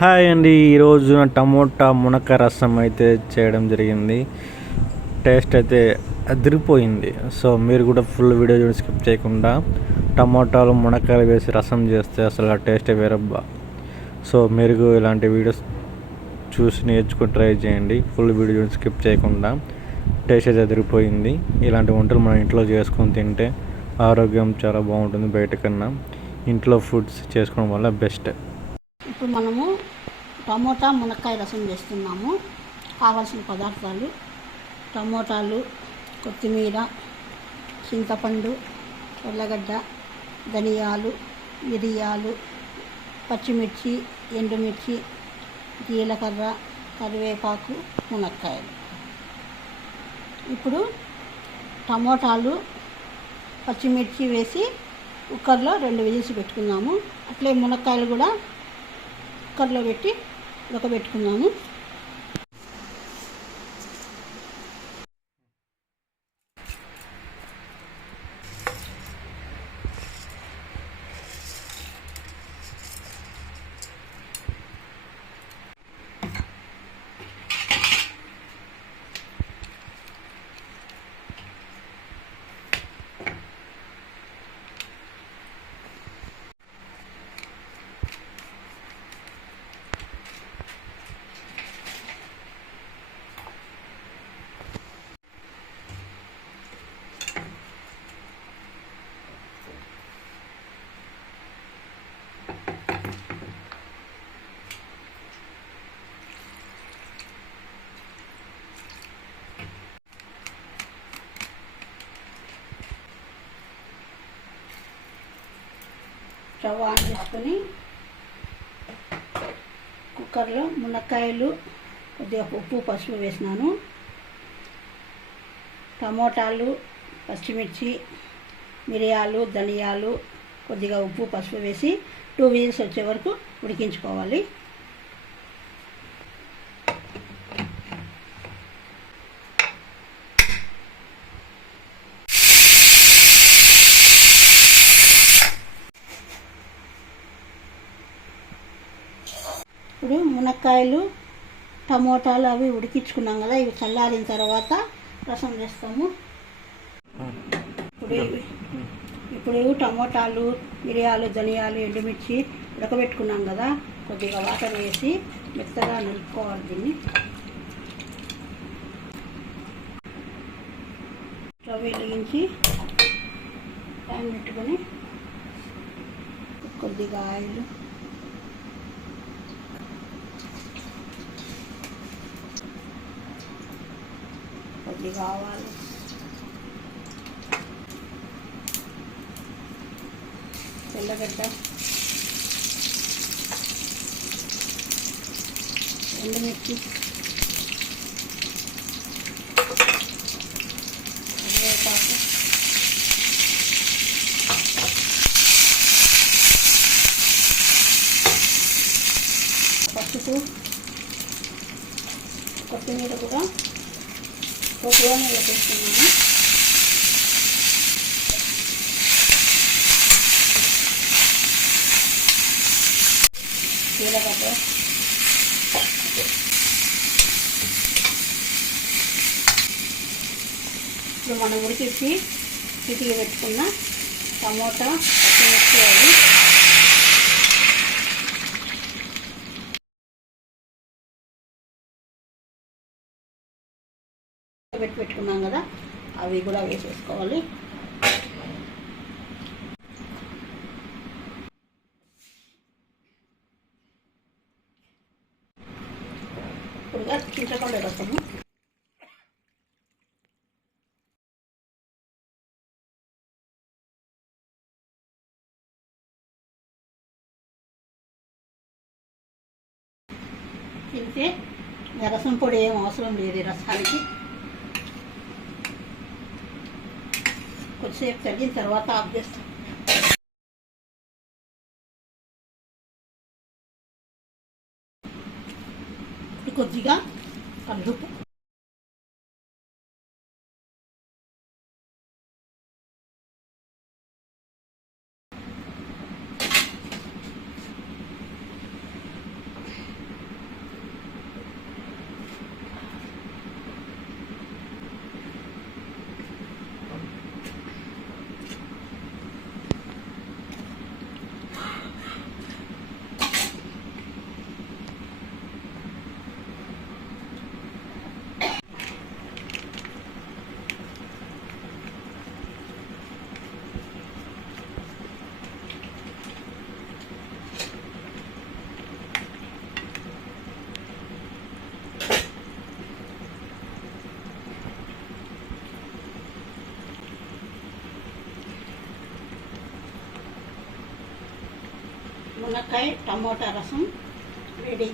Hi అండి ఈరోజు tomato మునక్క రసం అయితే చేయడం జరిగింది. టేస్ట్ అయితే అదిరిపోయింది. సో మీరు కూడా ఫుల్ వీడియో చూసి స్కిప్ చేయకుండా. టమోటాలు మునక్కాయలు వేసి రసం చేస్తే అసలు ఆ టేస్ట్ వేరబ్బా. సో మీరు ఇలాంటి వీడియోస్ చూసి నేర్చుకుని ట్రై చేయండి. ఫుల్ వీడియో చూసి స్కిప్ చేయకుండా. టేస్ట్ అయితే అదిరిపోయింది. ఇలాంటి వంటలు మనం ఇంట్లో చేసుకొని తింటే ఆరోగ్యం చాలా బాగుంటుంది బయట కన్నా ఇంట్లో ఫుడ్స్ చేసుకోవడం వల్ల బెస్ట్. ఇప్పుడు మనము టమోటా మునక్కాయ రసం చేస్తున్నాము. కావాల్సిన పదార్థాలు టమోటాలు కొత్తిమీర చింతపండు ఉల్లగడ్డ ధనియాలు మిరియాలు పచ్చిమిర్చి ఎండుమిర్చి జీలకర్ర కరివేపాకు మునక్కాయలు. ఇప్పుడు టమోటాలు పచ్చిమిర్చి వేసి కుక్కర్లో రెండు విజిల్స్ పెట్టుకున్నాము. అట్లే మునక్కాయలు కూడా కుక్కర్లో పెట్టి ఉడకబెట్టుకున్నాము. స్టవ్ ఆన్ చేసుకొని కుక్కర్లో మునక్కాయలు కొద్దిగా ఉప్పు పసుపు వేసినాను. టమోటాలు పచ్చిమిర్చి మిరియాలు ధనియాలు కొద్దిగా ఉప్పు పసుపు వేసి టూ విజిల్స్ వచ్చే వరకు ఉడికించుకోవాలి ఇప్పుడు మునక్కాయలు టమోటాలు అవి ఉడికించుకున్నాం కదా ఇవి చల్లారిన తర్వాత రసం చేస్తాము ఇప్పుడు ఇప్పుడు టమోటాలు మిరియాలు ధనియాలు ఎండుమిర్చి ఉడకబెట్టుకున్నాం కదా కొద్దిగా వాటర్ వేసి మెత్తగా నలుపుకోవాలి దీన్ని. స్టవ్ వెలిగించి ప్యాన్ పెట్టుకొని కొద్దిగా ఆయిల్ కొద్ది కావాలి. తెల్లగడ్డ. ఎండుమిర్చి. కరివేపాకు. పసుపు. కొత్తిమీర కూడా. పోపులోనే వేసేస్తున్నాను జీలగడ్డ ఇప్పుడు మనం ఉడికించి చిటికి పెట్టుకున్న టమోటా పచ్చిమిర్చి అవి పెట్టి పెట్టుకున్నాం కదా అవి కూడా వేసేసుకోవాలి. ఇప్పుడుగా చింతపండు రసము. తింటే రసం పొడి ఏం అవసరం లేదు రసానికి. కొద్దిసేపు తగ్గిన తర్వాత ఆఫ్ చేస్తాం కొద్దిగా కలుపు మునక్కాయ టమోటా రసం రెడీ.